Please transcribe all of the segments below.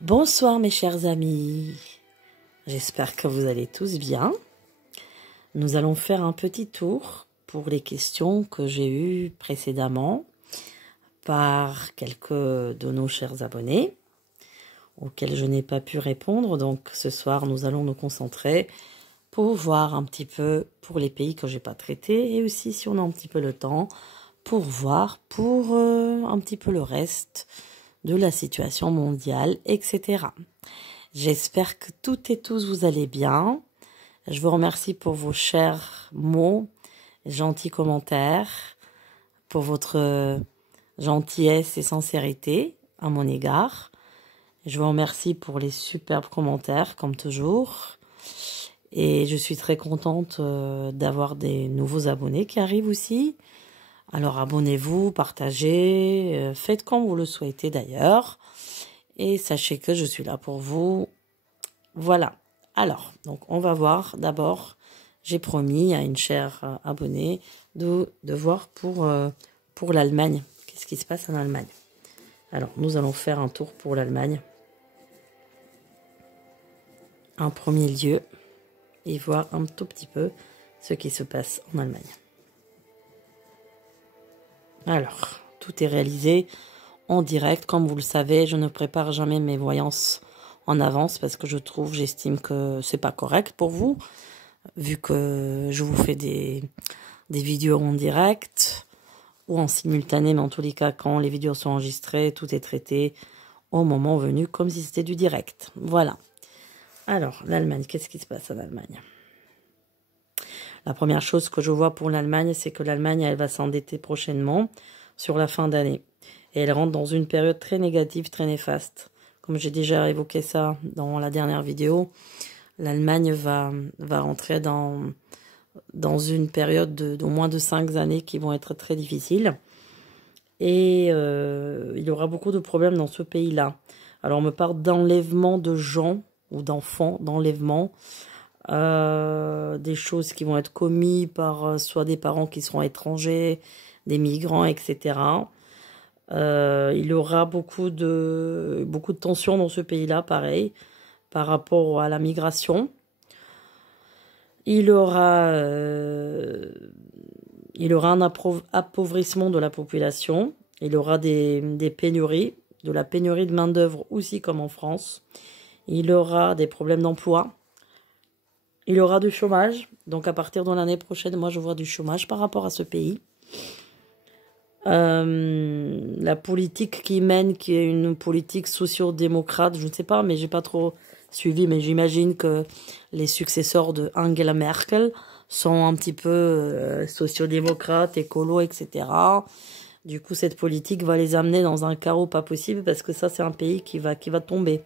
Bonsoir mes chers amis, j'espère que vous allez tous bien. Nous allons faire un petit tour pour les questions que j'ai eues précédemment par quelques de nos chers abonnés auxquels je n'ai pas pu répondre. Donc ce soir nous allons nous concentrer pour voir un petit peu pour les pays que j'ai pas traités et aussi si on a un petit peu le temps pour voir pour un petit peu le reste de la situation mondiale, etc. J'espère que toutes et tous vous allez bien. Je vous remercie pour vos chers mots, gentils commentaires, pour votre gentillesse et sincérité à mon égard. Je vous remercie pour les superbes commentaires, comme toujours. Et je suis très contente d'avoir des nouveaux abonnés qui arrivent aussi. Alors abonnez-vous, partagez, faites comme vous le souhaitez d'ailleurs. Et sachez que je suis là pour vous. Voilà. Alors, donc on va voir d'abord, j'ai promis à une chère abonnée de voir pour l'Allemagne. Qu'est-ce qui se passe en Allemagne? Alors, nous allons faire un tour pour l'Allemagne. En premier lieu, et voir un tout petit peu ce qui se passe en Allemagne. Alors, tout est réalisé en direct. Comme vous le savez, je ne prépare jamais mes voyances en avance parce que j'estime que c'est pas correct pour vous, vu que je vous fais des vidéos en direct ou en simultané, mais en tous les cas, quand les vidéos sont enregistrées, tout est traité au moment venu, comme si c'était du direct. Voilà. Alors, l'Allemagne, qu'est-ce qui se passe en Allemagne? La première chose que je vois pour l'Allemagne, c'est que l'Allemagne, elle va s'endetter prochainement sur la fin d'année. Et elle rentre dans une période très négative, très néfaste. Comme j'ai déjà évoqué ça dans la dernière vidéo, l'Allemagne va rentrer dans une période d'au moins de 5 années qui vont être très difficiles. Et il y aura beaucoup de problèmes dans ce pays-là. Alors on me parle d'enlèvement de gens ou d'enfants, d'enlèvement. Des choses qui vont être commises par soit des parents qui seront étrangers, des migrants, etc. Il y aura beaucoup de tensions dans ce pays-là, pareil, par rapport à la migration. Il y aura un appauvrissement de la population. Il y aura des pénuries, de la pénurie de main-d'œuvre aussi comme en France. Il y aura des problèmes d'emploi. Il y aura du chômage. Donc à partir de l'année prochaine, moi je vois du chômage par rapport à ce pays. La politique qui mène, qui est une politique socio-démocrate, je ne sais pas, mais j'ai pas trop suivi, mais j'imagine que les successeurs de Angela Merkel sont un petit peu socio-démocrates, écolos, etc. Du coup, cette politique va les amener dans un chaos pas possible parce que ça, c'est un pays qui va tomber.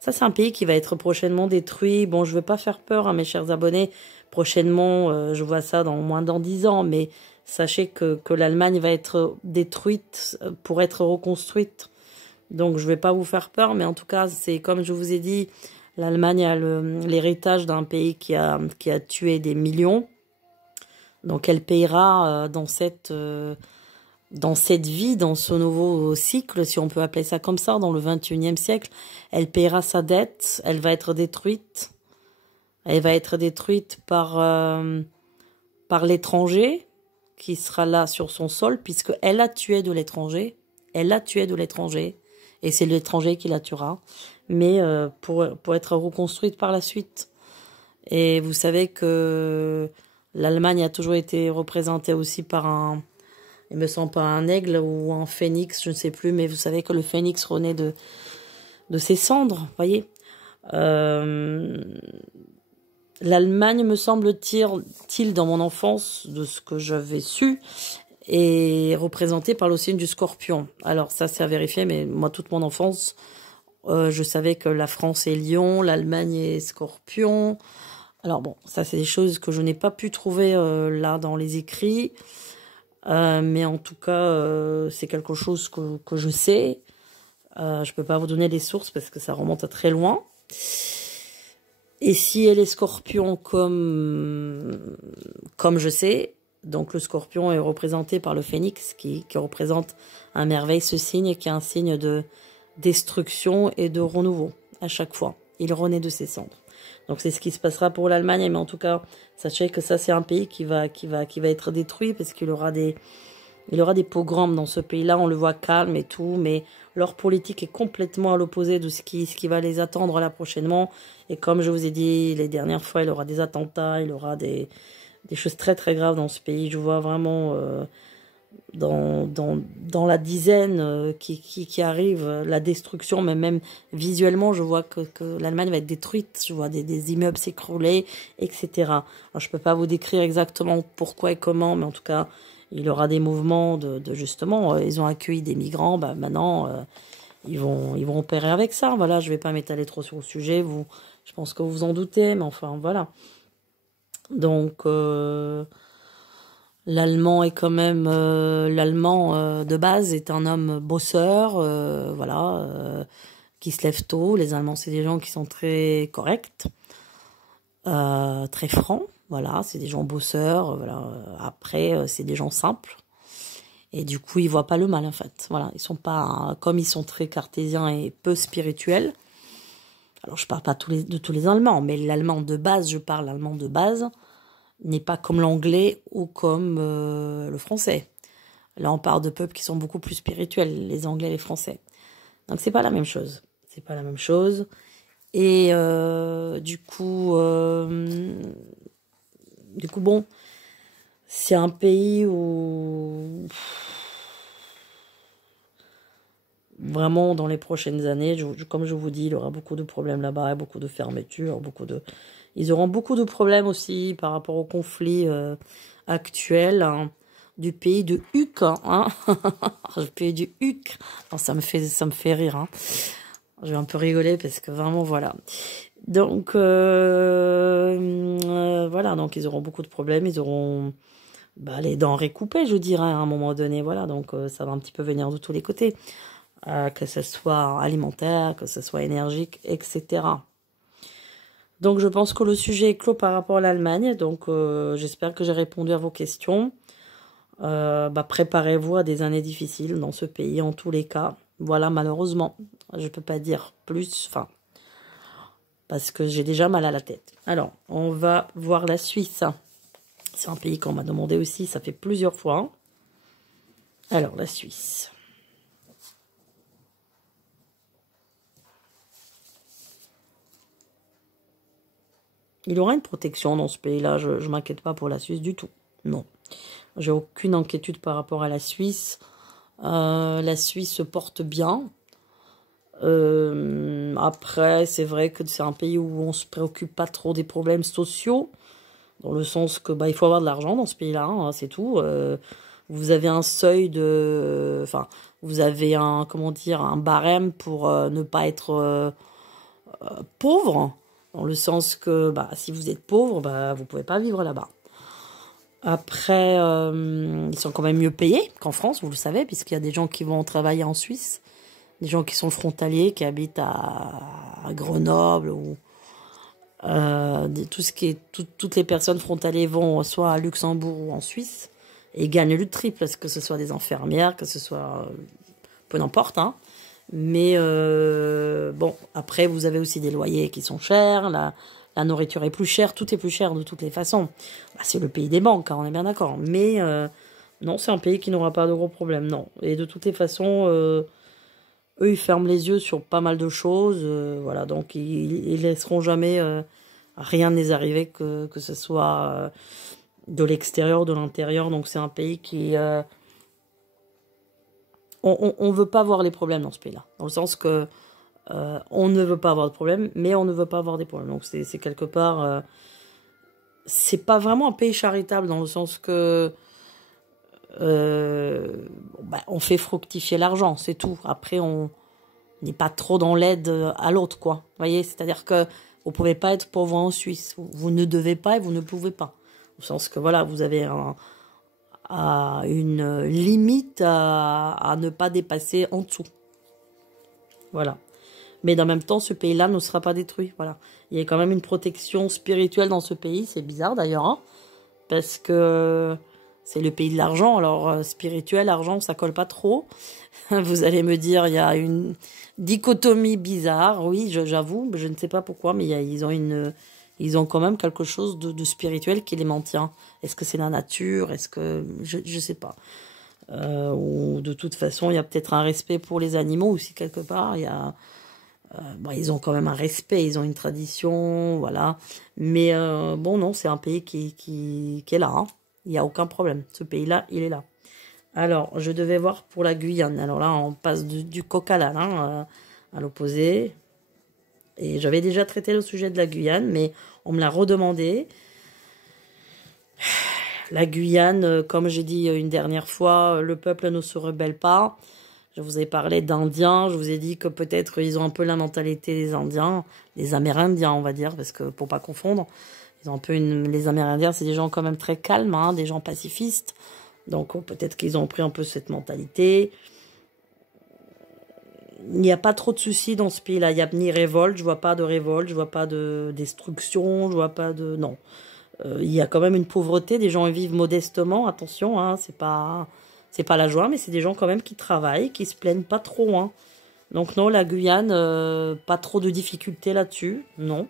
Ça, c'est un pays qui va être prochainement détruit. Bon, je veux pas faire peur à mes chers abonnés. Prochainement, je vois ça dans moins dans 10 ans, mais sachez que l'Allemagne va être détruite pour être reconstruite. Donc, je vais pas vous faire peur, mais en tout cas, c'est comme je vous ai dit, l'Allemagne a l'héritage d'un pays qui a tué des millions. Donc, elle payera dans cette vie, dans ce nouveau cycle, si on peut appeler ça comme ça, dans le 21e siècle, elle paiera sa dette, elle va être détruite. Elle va être détruite par l'étranger qui sera là sur son sol, puisqu'elle a tué de l'étranger. Elle a tué de l'étranger, et c'est l'étranger qui la tuera, mais pour être reconstruite par la suite. Et vous savez que l'Allemagne a toujours été représentée aussi par il me semble pas un aigle ou un phénix, je ne sais plus, mais vous savez que le phénix renaît de ses cendres, voyez. L'Allemagne, me semble-t-il, dans mon enfance, de ce que j'avais su, est représentée par le signe du Scorpion. Alors ça, c'est à vérifier, mais moi, toute mon enfance, je savais que la France est Lion, l'Allemagne est Scorpion. Alors bon, ça, c'est des choses que je n'ai pas pu trouver là dans les écrits. Mais en tout cas, c'est quelque chose que je sais. Je peux pas vous donner les sources parce que ça remonte à très loin. Et si elle est scorpion comme je sais, donc le scorpion est représenté par le phénix qui représente un merveille, ce signe qui est un signe de destruction et de renouveau à chaque fois. Il renaît de ses cendres. Donc c'est ce qui se passera pour l'Allemagne, mais en tout cas, sachez que ça c'est un pays qui va être détruit parce qu'il aura des pogroms dans ce pays-là. On le voit calme et tout, mais leur politique est complètement à l'opposé de ce qui va les attendre là prochainement. Et comme je vous ai dit les dernières fois, il aura des attentats, il aura des choses très très graves dans ce pays. Je vois vraiment dans la dizaine qui arrive, la destruction, mais même visuellement, je vois que l'Allemagne va être détruite. Je vois des immeubles s'écrouler, etc. Alors, je peux pas vous décrire exactement pourquoi et comment, mais en tout cas, il y aura des mouvements de justement, ils ont accueilli des migrants, bah maintenant, ils vont opérer avec ça. Voilà, je vais pas m'étaler trop sur le sujet, je pense que vous vous en doutez, mais enfin, voilà. Donc, l'allemand est quand même l'allemand de base est un homme bosseur, voilà, qui se lève tôt. Les Allemands, c'est des gens qui sont très corrects, très francs, voilà, c'est des gens bosseurs. Voilà. Après, c'est des gens simples et du coup, ils voient pas le mal en fait. Voilà, ils sont pas comme ils sont très cartésiens et peu spirituels. Alors, je parle pas de tous les Allemands, mais l'allemand de base, je parle allemand de base, n'est pas comme l'anglais ou comme le français. Là, on parle de peuples qui sont beaucoup plus spirituels, les Anglais et les Français. Donc, c'est pas la même chose. C'est pas la même chose. Et du coup, bon, c'est un pays où vraiment, dans les prochaines années, comme je vous dis, il y aura beaucoup de problèmes là-bas, beaucoup de fermetures, ils auront beaucoup de problèmes aussi par rapport au conflit actuel hein, du pays de Huck. Hein. Le pays du Huck. Alors, ça me fait rire. Hein. Je vais un peu rigoler parce que vraiment, voilà. Donc, voilà. Donc, ils auront beaucoup de problèmes. Ils auront les denrées coupées, je dirais, à un moment donné. Voilà. Donc, ça va un petit peu venir de tous les côtés. Que ce soit alimentaire, que ce soit énergique, etc. Donc, je pense que le sujet est clos par rapport à l'Allemagne. Donc, j'espère que j'ai répondu à vos questions. Préparez-vous à des années difficiles dans ce pays, en tous les cas. Voilà, malheureusement, je peux pas dire plus, parce que j'ai déjà mal à la tête. Alors, on va voir la Suisse. C'est un pays qu'on m'a demandé aussi, ça fait plusieurs fois. Alors, la Suisse. Il y aura une protection dans ce pays-là, je ne m'inquiète pas pour la Suisse du tout. Non, j'ai aucune inquiétude par rapport à la Suisse. La Suisse se porte bien. Après, c'est vrai que c'est un pays où on se préoccupe pas trop des problèmes sociaux, dans le sens que il faut avoir de l'argent dans ce pays-là, hein, c'est tout. Vous avez un seuil de, vous avez un barème pour ne pas être pauvre, dans le sens que si vous êtes pauvre, vous pouvez pas vivre là-bas. Après, ils sont quand même mieux payés qu'en France, vous le savez, puisqu'il y a des gens qui vont travailler en Suisse. Des gens qui sont frontaliers, qui habitent à Grenoble ou toutes les personnes frontalières vont soit à Luxembourg ou en Suisse et gagnent le triple, que ce soit des infirmières, que ce soit peu n'importe. Hein. Mais bon, après vous avez aussi des loyers qui sont chers, la nourriture est plus chère, tout est plus cher de toutes les façons. C'est le pays des banques, hein, on est bien d'accord. Mais non, c'est un pays qui n'aura pas de gros problèmes, non. Et de toutes les façons. Eux, ils ferment les yeux sur pas mal de choses, voilà, donc ils laisseront jamais rien ne les arriver, que ce soit de l'extérieur, de l'intérieur. Donc c'est un pays qui... on veut pas voir les problèmes dans ce pays-là, dans le sens que on ne veut pas avoir de problèmes, mais on ne veut pas avoir des problèmes. Donc c'est quelque part... c'est pas vraiment un pays charitable, dans le sens que... on fait fructifier l'argent, c'est tout. Après, on n'est pas trop dans l'aide à l'autre, quoi. Vous voyez, c'est-à-dire que vous pouvez pas être pauvre en Suisse. Vous ne devez pas et vous ne pouvez pas. Au sens que, voilà, vous avez une limite à ne pas dépasser en dessous. Voilà. Mais en même temps, ce pays-là ne sera pas détruit. Voilà. Il y a quand même une protection spirituelle dans ce pays. C'est bizarre, d'ailleurs, hein, parce que... c'est le pays de l'argent. Alors, spirituel, argent, ça colle pas trop. Vous allez me dire, il y a une dichotomie bizarre. Oui, j'avoue, je ne sais pas pourquoi, mais ils ont quand même quelque chose de spirituel qui les maintient. Est-ce que c'est la nature? Est-ce que... Je sais pas. Ou de toute façon, il y a peut-être un respect pour les animaux aussi quelque part. Bon, ils ont quand même un respect, ils ont une tradition, voilà. Mais bon, non, c'est un pays qui est là. Hein. Il n'y a aucun problème. Ce pays-là, il est là. Alors, je devais voir pour la Guyane. Alors là, on passe du coq à l'âne, hein, à l'opposé. Et j'avais déjà traité le sujet de la Guyane, mais on me l'a redemandé. La Guyane, comme j'ai dit une dernière fois, le peuple ne se rebelle pas. Je vous ai parlé d'Indiens, je vous ai dit que peut-être ils ont un peu la mentalité des Indiens, des Amérindiens on va dire, parce que pour pas confondre, ils ont un peu les Amérindiens c'est des gens quand même très calmes, hein, des gens pacifistes, donc peut-être qu'ils ont pris un peu cette mentalité. Il n'y a pas trop de soucis dans ce pays-là, il n'y a ni révolte, je vois pas de révolte, je vois pas de destruction, je vois pas de... Non. Il y a quand même une pauvreté, des gens vivent modestement, attention, hein, c'est pas la joie, mais c'est des gens quand même qui travaillent, qui se plaignent pas trop, hein. Donc non, la Guyane, pas trop de difficultés là-dessus, non.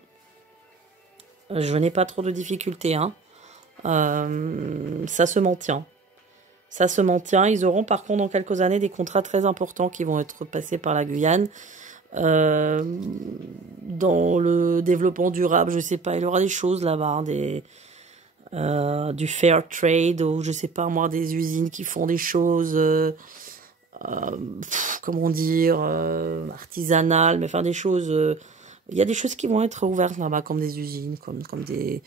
Je n'ai pas trop de difficultés, hein. Ça se maintient. Ça se maintient. Ils auront par contre dans quelques années des contrats très importants qui vont être passés par la Guyane. Dans le développement durable, je sais pas, il y aura des choses là-bas, du fair trade, ou je sais pas moi, des usines qui font des choses, comment dire, artisanales, mais enfin des choses, il y a des choses qui vont être ouvertes là-bas, comme des usines, comme des,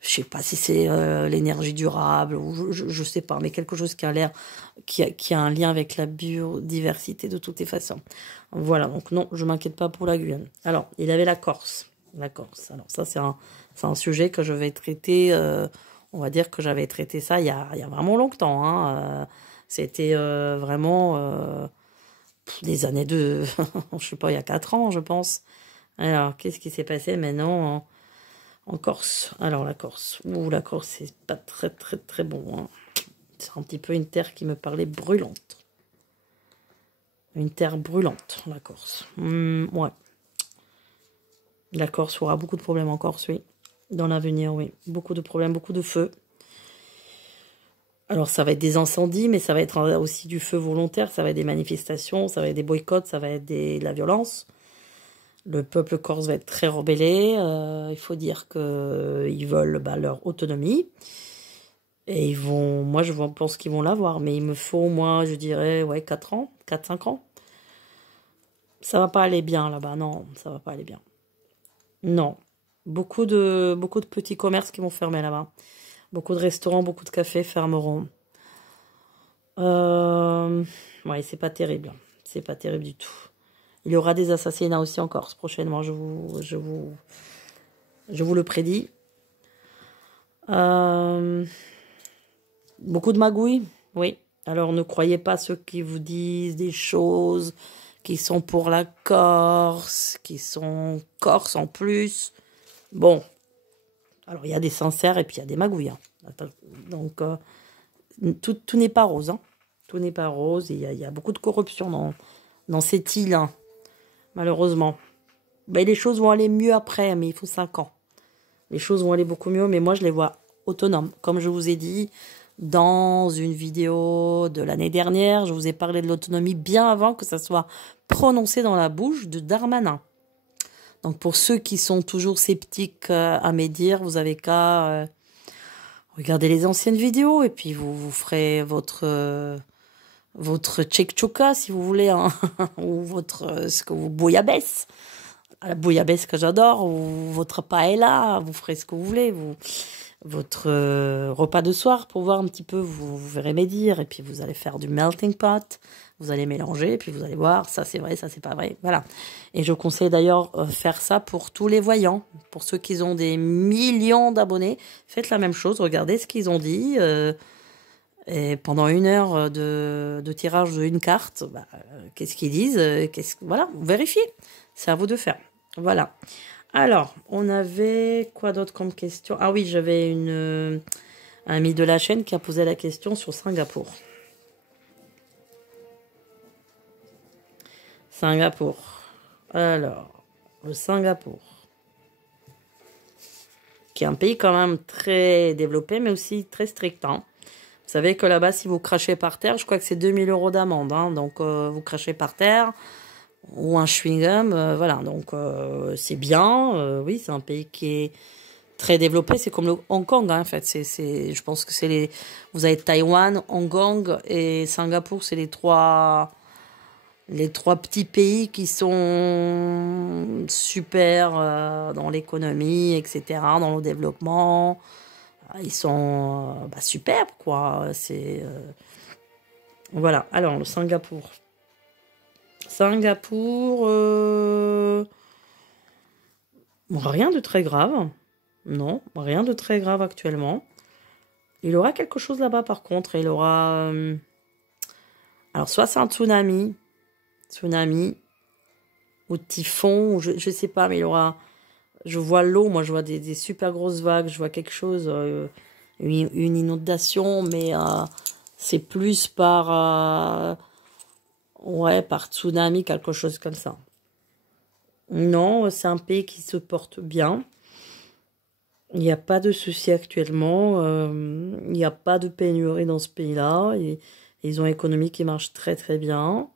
je sais pas si c'est l'énergie durable, ou je sais pas, mais quelque chose qui a l'air, qui a un lien avec la biodiversité de toutes les façons. Voilà, donc non, je m'inquiète pas pour la Guyane. Alors, il avait la Corse. La Corse. Alors ça, c'est un sujet que je vais traiter, on va dire que j'avais traité ça il y a vraiment longtemps. Hein. C'était vraiment des années de, je sais pas, il y a 4 ans, je pense. Alors, qu'est-ce qui s'est passé maintenant en Corse? Alors, la Corse. Ouh, la Corse, c'est pas très, très, très bon. Hein. C'est un petit peu une terre qui me parlait brûlante. Une terre brûlante, la Corse. Ouais. La Corse aura beaucoup de problèmes en Corse, oui. Dans l'avenir, oui. Beaucoup de problèmes, beaucoup de feux. Alors, ça va être des incendies, mais ça va être aussi du feu volontaire. Ça va être des manifestations, ça va être des boycotts, ça va être de la violence. Le peuple corse va être très rebellé. Il faut dire qu'ils veulent leur autonomie. Et ils vont, moi, je pense qu'ils vont l'avoir. Mais il me faut, moi, je dirais, ouais, 4 ans, 4-5 ans. Ça va pas aller bien là-bas, non, ça va pas aller bien. Non. Beaucoup de petits commerces qui vont fermer là-bas. Beaucoup de restaurants, beaucoup de cafés fermeront. Ouais, c'est pas terrible. C'est pas terrible du tout. Il y aura des assassinats aussi en Corse prochainement, je vous le prédis. Beaucoup de magouilles, oui. Alors ne croyez pas ceux qui vous disent des choses qui sont pour la Corse, qui sont corse en plus. Bon, alors il y a des sincères et puis il y a des magouilles. Hein. Donc tout n'est pas rose. Hein. Tout n'est pas rose. Il y a beaucoup de corruption dans cette île, hein, malheureusement. Ben, les choses vont aller mieux après, mais il faut 5 ans. Les choses vont aller beaucoup mieux, mais moi je les vois autonomes. Comme je vous ai dit dans une vidéo de l'année dernière, je vous ai parlé de l'autonomie bien avant que ça soit prononcé dans la bouche de Darmanin. Donc pour ceux qui sont toujours sceptiques à mes dires, vous avez qu'à regarder les anciennes vidéos et puis vous ferez votre tchèque-tchouka si vous voulez, hein, ou ce que vous bouillabaisse. La bouillabaisse que j'adore, ou votre paella, vous ferez ce que vous voulez, votre repas de soir pour voir un petit peu, vous verrez mes dires, et puis vous allez faire du melting pot, vous allez mélanger, et puis vous allez voir, ça c'est vrai, ça c'est pas vrai, voilà. Et je conseille d'ailleurs faire ça pour tous les voyants, pour ceux qui ont des millions d'abonnés, faites la même chose, regardez ce qu'ils ont dit, et pendant 1 heure de tirage d'une carte, qu'est-ce qu'ils disent, voilà, vérifiez, c'est à vous de faire. Voilà. Alors, on avait quoi d'autre comme question? Ah oui, j'avais un ami de la chaîne qui a posé la question sur Singapour. Singapour. Alors, le Singapour, qui est un pays quand même très développé, mais aussi très strict. Hein. Vous savez que là-bas, si vous crachez par terre, je crois que c'est 2000 € d'amende. Hein. Donc, vous crachez par terre ou un chewing-gum, voilà. Donc, c'est bien. Oui, c'est un pays qui est très développé. C'est comme le Hong Kong, hein, en fait. Je pense que c'est les... Vous avez Taïwan, Hong Kong et Singapour, c'est les trois petits pays qui sont super dans l'économie, etc., dans le développement. Ils sont superbes, quoi. Voilà. Alors, le Singapour. Singapour, rien de très grave. Non, rien de très grave actuellement. Il aura quelque chose là-bas, par contre. Il aura... alors, soit c'est un tsunami ou typhon, ou je sais pas, mais il aura... Je vois l'eau, moi je vois des super grosses vagues, je vois quelque chose, une inondation, mais c'est plus par tsunami, quelque chose comme ça. Non, c'est un pays qui se porte bien. Il n'y a pas de souci actuellement. Il n'y a pas de pénurie dans ce pays-là. Ils ont une économie qui marche très très bien.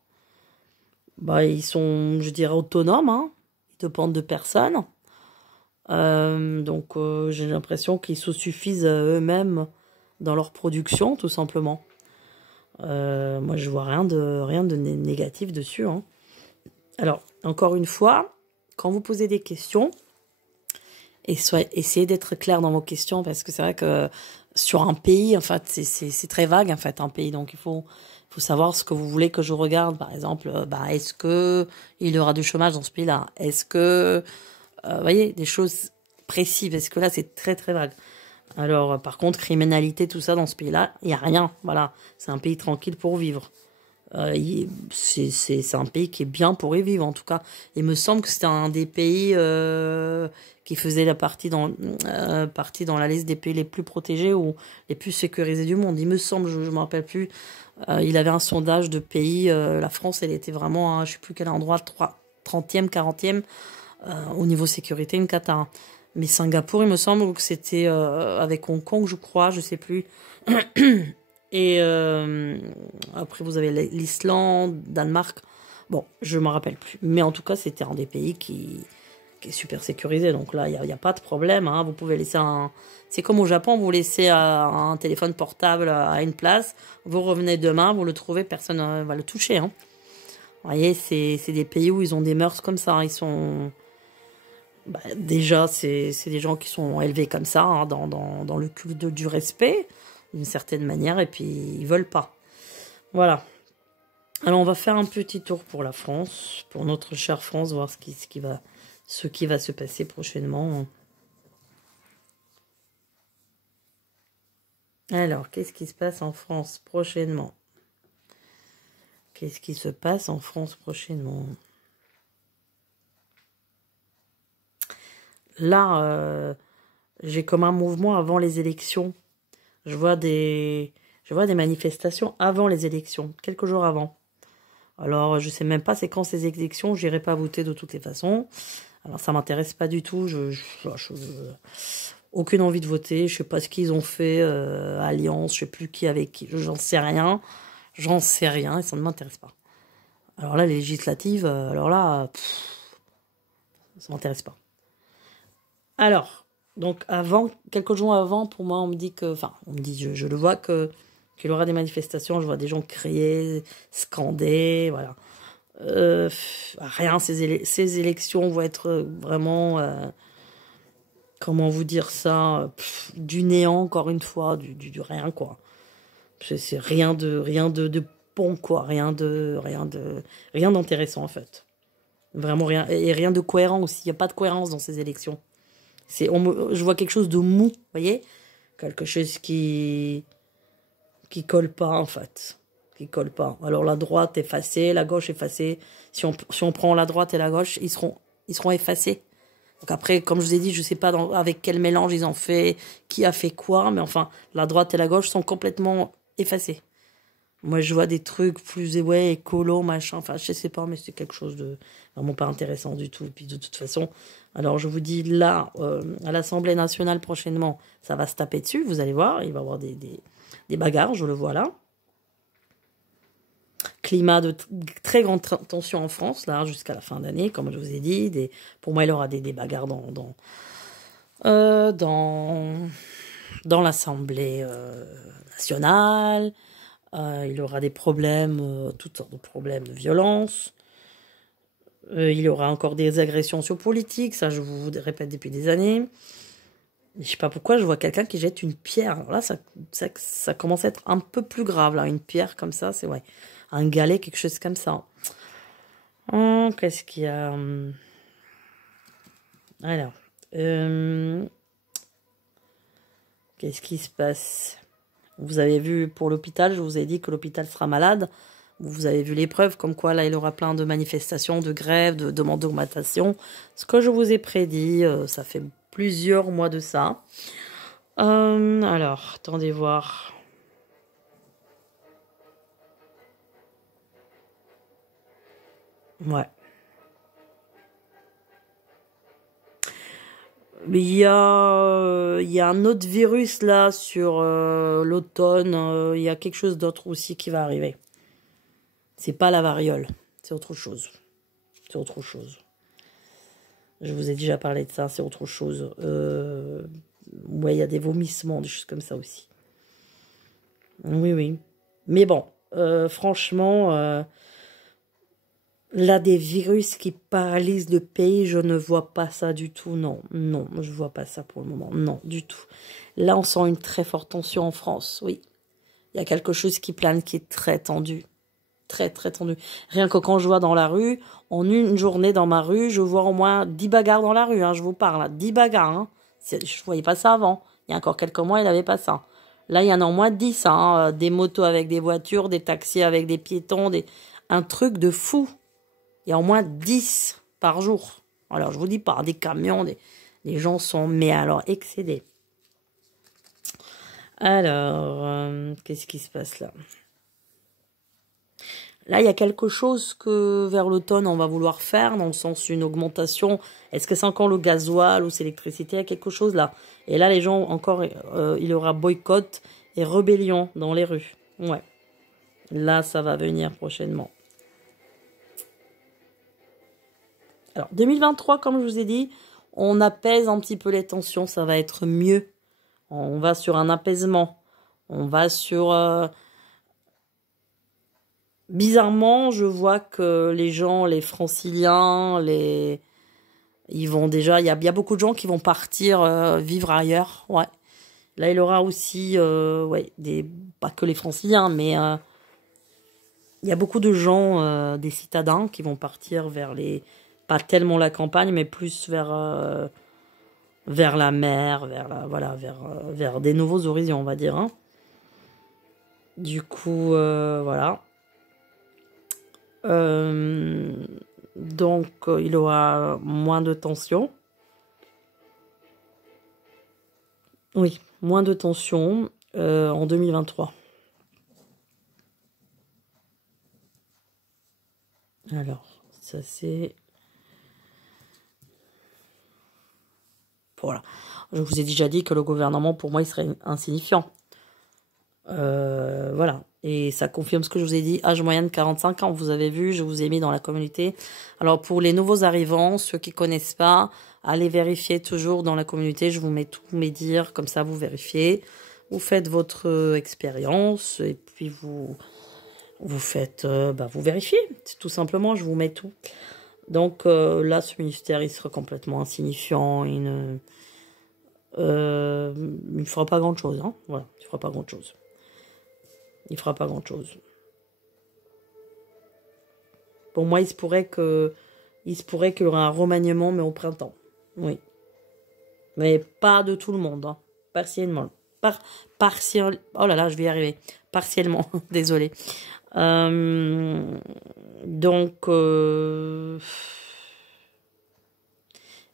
Ils sont, je dirais, autonomes. Hein. Ils dépendent de personne. Donc j'ai l'impression qu'ils se suffisent à eux-mêmes dans leur production, tout simplement. Moi, je vois rien de négatif dessus. Hein. Alors, encore une fois, quand vous posez des questions, essayez d'être clair dans vos questions, parce que c'est vrai que sur un pays, en fait, c'est très vague, en fait, un pays. Donc, il faut savoir ce que vous voulez que je regarde. Par exemple, est-ce que il y aura du chômage dans ce pays-là? Est-ce que... vous voyez, des choses précises, parce que là, c'est très, très vague. Alors, par contre, criminalité, tout ça, dans ce pays-là, il n'y a rien. Voilà, c'est un pays tranquille pour vivre. C'est un pays qui est bien pour y vivre, en tout cas. Il me semble que c'était un des pays qui faisait la partie dans la liste des pays les plus protégés ou les plus sécurisés du monde. Il me semble, je ne me rappelle plus. Il avait un sondage de pays. La France, elle était vraiment à je ne sais plus quel endroit, 30e, 40e. Au niveau sécurité, une cata. Hein. Mais Singapour, il me semble que c'était avec Hong Kong, je crois, je sais plus. Et après, vous avez l'Islande, Danemark. Bon, je ne me rappelle plus. Mais en tout cas, c'était un des pays qui est super sécurisé. Donc là, il n'y a pas de problème. Hein. Vous pouvez laisser un... C'est comme au Japon, vous laissez un téléphone portable à une place. Vous revenez demain, vous le trouvez, personne ne va le toucher. Hein. Vous voyez, c'est des pays où ils ont des mœurs comme ça. Ils sont... déjà, c'est des gens qui sont élevés comme ça, hein, dans le culte du respect, d'une certaine manière, et puis ils veulent pas. Voilà. Alors, on va faire un petit tour pour la France, pour notre chère France, voir ce qui va se passer prochainement. Alors, qu'est-ce qui se passe en France prochainement? Qu'est-ce qui se passe en France prochainement? Là, j'ai comme un mouvement avant les élections. Je vois des manifestations avant les élections, quelques jours avant. Alors, je sais même pas c'est quand ces élections, j'irai pas voter de toutes les façons. Alors, ça m'intéresse pas du tout. Aucune envie de voter. Je sais pas ce qu'ils ont fait, alliance, je sais plus qui avec qui. J'en sais rien. J'en sais rien et ça ne m'intéresse pas. Alors là, les législatives, alors là, ça m'intéresse pas. Alors, donc quelques jours avant, pour moi, on me dit que, enfin, on me dit, je le vois qu'il y aura des manifestations, je vois des gens crier, scander, voilà. Rien, ces élections vont être vraiment, comment vous dire ça, du néant, encore une fois, du rien, quoi. C'est rien de bon, quoi, rien d'intéressant, en fait. Vraiment rien, et rien de cohérent aussi, il n'y a pas de cohérence dans ces élections. Je vois quelque chose de mou, vous voyez, quelque chose qui colle pas, en fait, qui colle pas. Alors la droite effacée, la gauche effacée. Si on prend la droite et la gauche, ils seront effacés. Donc après, comme je vous ai dit, je sais pas avec quel mélange ils ont fait, qui a fait quoi, mais enfin, la droite et la gauche sont complètement effacées. Moi, je vois des trucs plus, ouais, écolo, machin, enfin, je sais pas, mais c'est quelque chose de vraiment pas intéressant du tout. Et puis de toute façon, alors je vous dis là, à l'Assemblée nationale prochainement, ça va se taper dessus, vous allez voir, il va y avoir des bagarres, je le vois là. Climat de très grande tension en France, là, jusqu'à la fin d'année, comme je vous ai dit. Pour moi, il y aura des bagarres dans l'Assemblée nationale. Il y aura des problèmes, toutes sortes de problèmes de violence. Il y aura encore des agressions sociopolitiques, ça je vous répète depuis des années. Je sais pas pourquoi je vois quelqu'un qui jette une pierre. Alors là, ça commence à être un peu plus grave, là. Une pierre comme ça, c'est ouais. Un galet, quelque chose comme ça. Qu'est-ce qu'il y a? Alors. Qu'est-ce qui se passe? Vous avez vu pour l'hôpital, je vous ai dit que l'hôpital sera malade. Vous avez vu les preuves, comme quoi là, il y aura plein de manifestations, de grèves, de demandes d'augmentation. Ce que je vous ai prédit, ça fait plusieurs mois de ça. Alors, attendez voir. Ouais. Mais il y a un autre virus là sur l'automne. Il y a quelque chose d'autre aussi qui va arriver. C'est pas la variole, c'est autre chose. C'est autre chose. Je vous ai déjà parlé de ça, c'est autre chose. Ouais, il y a des vomissements, des choses comme ça aussi. Oui, oui. Mais bon, franchement, là, des virus qui paralysent le pays, je ne vois pas ça du tout. Non, non, je vois pas ça pour le moment. Non, du tout. Là, on sent une très forte tension en France, oui. Il y a quelque chose qui plane, qui est très tendu. Très, très tendu. Rien que quand je vois dans la rue, en une journée dans ma rue, je vois au moins 10 bagarres dans la rue, hein, je vous parle, là, 10 bagarres. Hein. Je ne voyais pas ça avant. Il y a encore quelques mois, il n'y avait pas ça. Là, il y en a au moins 10. Hein, des motos avec des voitures, des taxis avec des piétons, un truc de fou. Il y a au moins 10 par jour. Alors, je vous dis pas, des camions, les gens sont, mais alors, excédés. Alors, qu'est-ce qui se passe là? Là, il y a quelque chose que vers l'automne, on va vouloir faire, dans le sens une augmentation. Est-ce que c'est encore le gasoil ou c'est l'électricité? Il y a quelque chose là. Et là, les gens, encore, il y aura boycott et rébellion dans les rues. Ouais. Là, ça va venir prochainement. Alors, 2023, comme je vous ai dit, on apaise un petit peu les tensions. Ça va être mieux. On va sur un apaisement. On va sur... Bizarrement, je vois que les gens, les franciliens, ils vont déjà... Il y a beaucoup de gens qui vont partir vivre ailleurs. Ouais. Là, il y aura aussi... ouais, pas que les franciliens, mais... il y a beaucoup de gens, des citadins, qui vont partir vers pas tellement la campagne, mais plus vers la mer, voilà, vers des nouveaux horizons, on va dire. Hein. Du coup, voilà. Donc, il y aura moins de tension. Oui, moins de tension en 2023. Alors, ça c'est... Voilà. Je vous ai déjà dit que le gouvernement, pour moi, il serait insignifiant. Voilà. Et ça confirme ce que je vous ai dit. Âge moyen de 45 ans. Vous avez vu, je vous ai mis dans la communauté. Alors, pour les nouveaux arrivants, ceux qui connaissent pas, allez vérifier toujours dans la communauté. Je vous mets tous mes dires. Comme ça, vous vérifiez. Vous faites votre expérience. Et puis, vous faites... vous vérifiez. Tout simplement, je vous mets tout. Donc, là, ce ministère, il sera complètement insignifiant. Il ne fera pas grand-chose. Hein. Voilà, il ne fera pas grand-chose. Il fera pas grand-chose. Pour moi, il se pourrait qu'il y aura un remaniement, mais au printemps. Oui. Mais pas de tout le monde. Hein. Partiellement. Oh là là, je vais y arriver. Partiellement. Désolée. Donc,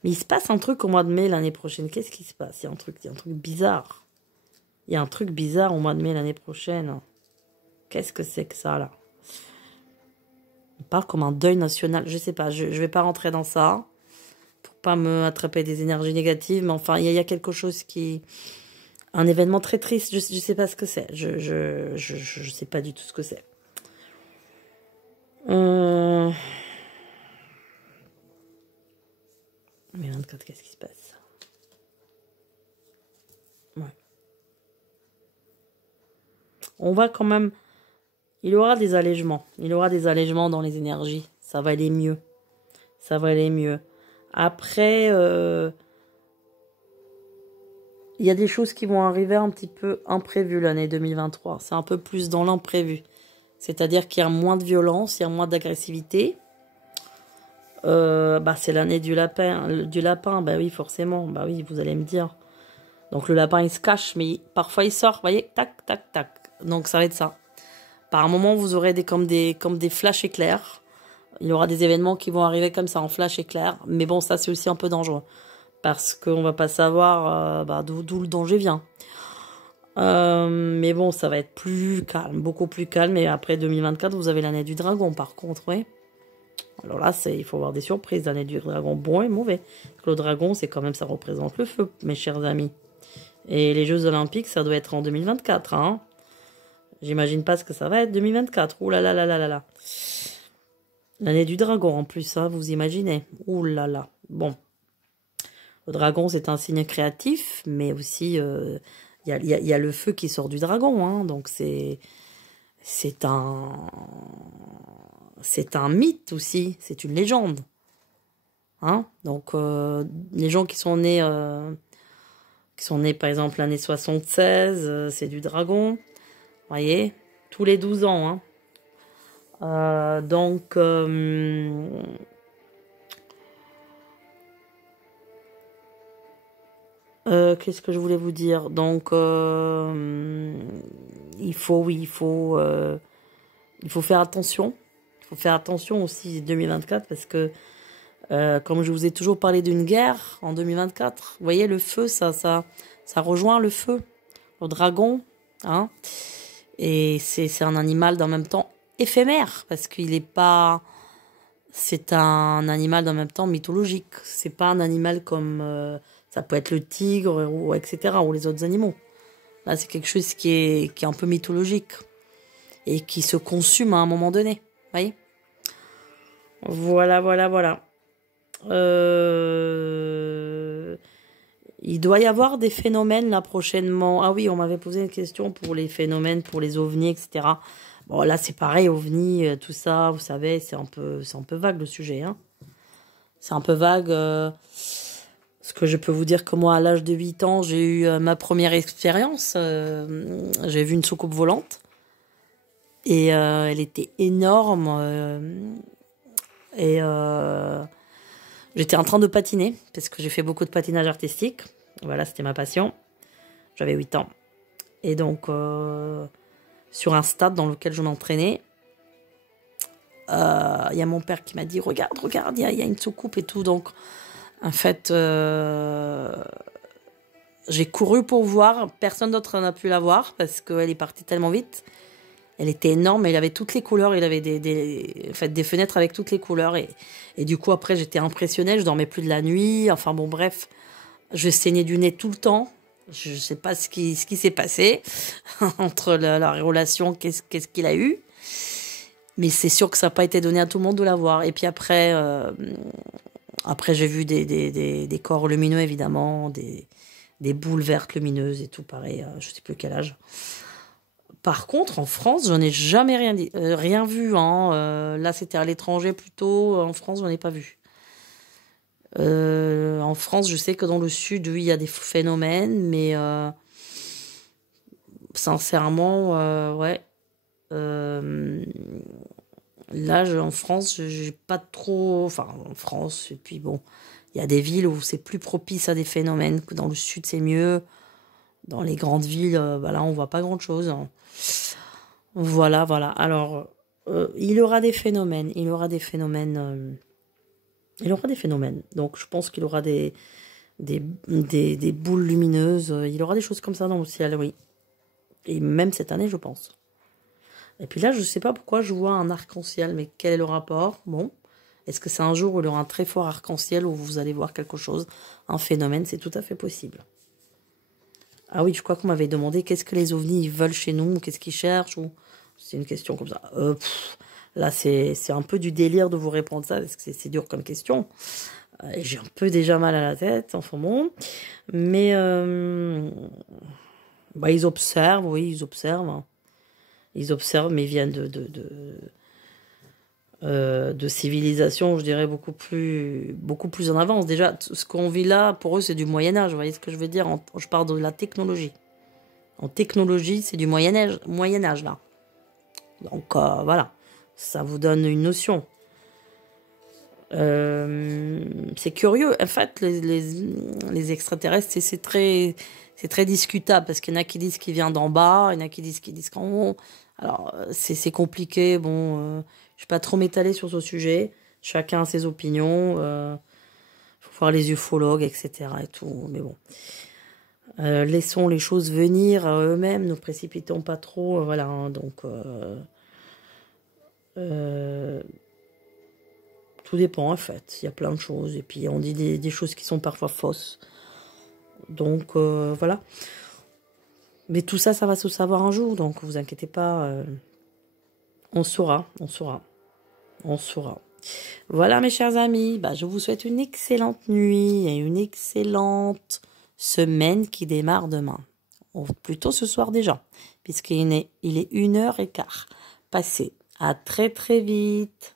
Mais il se passe un truc au mois de mai l'année prochaine. Qu'est-ce qui se passe? Il y a un truc bizarre. Il y a un truc bizarre au mois de mai l'année prochaine. Qu'est-ce que c'est que ça, là? On parle comme un deuil national. Je sais pas, je vais pas rentrer dans ça. Pour pas me attraper des énergies négatives. Mais enfin, il y a quelque chose qui... Un événement très triste. Je sais pas ce que c'est. Je sais pas du tout ce que c'est. 24, qu'est-ce qui se passe? Ouais. On va quand même... Il y aura des allègements. Il y aura des allègements dans les énergies. Ça va aller mieux. Ça va aller mieux. Après, il y a des choses qui vont arriver un petit peu imprévues l'année 2023. C'est un peu plus dans l'imprévu. C'est-à-dire qu'il y a moins de violence, il y a moins d'agressivité. C'est l'année du lapin. Bah oui, forcément. Bah oui, vous allez me dire. Donc le lapin, il se cache, mais parfois il sort. Vous voyez, tac, tac, tac. Donc ça va être ça. Par un moment, vous aurez comme des flashs éclairs. Il y aura des événements qui vont arriver comme ça en flash éclair. Mais bon, ça c'est aussi un peu dangereux. Parce qu'on va pas savoir d'où le danger vient. Mais bon, ça va être plus calme, beaucoup plus calme. Et après 2024, vous avez l'année du dragon, par contre, oui. Alors là, il faut avoir des surprises. L'année du dragon, bon et mauvais. Le dragon, c'est quand même, ça représente le feu, mes chers amis. Et les Jeux Olympiques, ça doit être en 2024, hein. J'imagine pas ce que ça va être 2024. Ouh là là là là là là. L'année du dragon, en plus, hein, vous imaginez. Ouh là là. Bon. Le dragon, c'est un signe créatif, mais aussi, il y a le feu qui sort du dragon, hein. Donc, c'est un mythe aussi. C'est une légende. Hein. Donc, les gens qui sont nés, par exemple, l'année 76, c'est du dragon. Vous voyez, tous les 12 ans. Hein. Qu'est-ce que je voulais vous dire? Donc, il faut faire attention. Il faut faire attention aussi 2024 parce que, comme je vous ai toujours parlé d'une guerre en 2024, vous voyez, le feu, ça rejoint le feu, le dragon, hein. Et c'est un animal en même temps éphémère parce qu'il est pas... C'est un animal en même temps mythologique. C'est pas un animal comme... ça peut être le tigre, ou etc. ou les autres animaux. Là, c'est quelque chose qui est un peu mythologique. Et qui se consume à un moment donné. Vous voyez? Voilà, voilà, voilà. Il doit y avoir des phénomènes là prochainement. Ah oui, on m'avait posé une question pour les phénomènes, pour les ovnis, etc. Bon, là, c'est pareil, ovnis, tout ça, vous savez, c'est un peu vague le sujet. Hein. C'est un peu vague. Ce que je peux vous dire que moi, à l'âge de 8 ans, j'ai eu ma première expérience. J'ai vu une soucoupe volante. Et elle était énorme. J'étais en train de patiner, parce que j'ai fait beaucoup de patinage artistique. Voilà, c'était ma passion. J'avais 8 ans. Et donc, sur un stade dans lequel je m'entraînais, il y a mon père qui m'a dit, regarde, il y a une soucoupe et tout. Donc, en fait, j'ai couru pour voir. Personne d'autre n'a pu la voir, parce qu'elle est partie tellement vite. Elle était énorme, il avait toutes les couleurs, il avait des fenêtres avec toutes les couleurs. Et du coup, après, j'étais impressionnée, je dormais plus de la nuit. Enfin bon, bref, je saignais du nez tout le temps. Je ne sais pas ce qui s'est passé entre la relation, qu'est-ce qu'il a eu. Mais c'est sûr que ça n'a pas été donné à tout le monde de la voir. Et puis après j'ai vu des corps lumineux, évidemment, des boules vertes lumineuses et tout, pareil, je ne sais plus quel âge. Par contre, en France, j'en ai jamais rien vu. Hein. Là, c'était à l'étranger plutôt. En France, j'en ai pas vu. En France, je sais que dans le sud, oui, il y a des phénomènes, mais sincèrement, ouais. Là, en France, j'ai pas trop... Enfin, en France, et puis bon, il y a des villes où c'est plus propice à des phénomènes, que dans le sud, c'est mieux. Dans les grandes villes, là, on voit pas grand-chose. Hein. Voilà, voilà. Alors, il y aura des phénomènes. Il y aura des phénomènes Il aura des phénomènes. Donc, je pense qu'il aura des boules lumineuses. Il aura des choses comme ça dans le ciel, oui. Et même cette année, je pense. Et puis là, je ne sais pas pourquoi je vois un arc-en-ciel, mais quel est le rapport? Bon, est-ce que c'est un jour où il y aura un très fort arc-en-ciel, où vous allez voir quelque chose, un phénomène? C'est tout à fait possible. Ah oui, je crois qu'on m'avait demandé qu'est-ce que les ovnis ils veulent chez nous, qu'est-ce qu'ils cherchent, ou c'est une question comme ça. Là, c'est un peu du délire de vous répondre ça, parce que c'est dur comme question. J'ai un peu déjà mal à la tête, enfin bon. Mais bah, ils observent, oui, ils observent. Ils observent, mais ils viennent de civilisations, je dirais, beaucoup plus en avance. Déjà, ce qu'on vit là, pour eux, c'est du Moyen-Âge. Vous voyez ce que je veux dire? Je parle de la technologie. En technologie, c'est du Moyen-Âge, là. Donc, voilà. Ça vous donne une notion. C'est curieux. En fait, les extraterrestres, c'est très discutable parce qu'il y en a qui disent qu'il vient d'en bas, il y en a qui disent qu'en haut. Alors, c'est compliqué. Bon, je ne vais pas trop m'étaler sur ce sujet. Chacun a ses opinions. Faut voir les ufologues, etc. et tout. Mais bon. Laissons les choses venir à eux-mêmes. Ne précipitons pas trop. Voilà. Hein, donc, tout dépend en fait, il y a plein de choses et puis on dit des choses qui sont parfois fausses. Donc voilà. Mais tout ça, ça va se savoir un jour, donc vous inquiétez pas, on saura. Voilà mes chers amis, bah, je vous souhaite une excellente nuit et une excellente semaine qui démarre demain. Ou plutôt ce soir déjà, puisqu'il est 1h15 passé. À très très vite.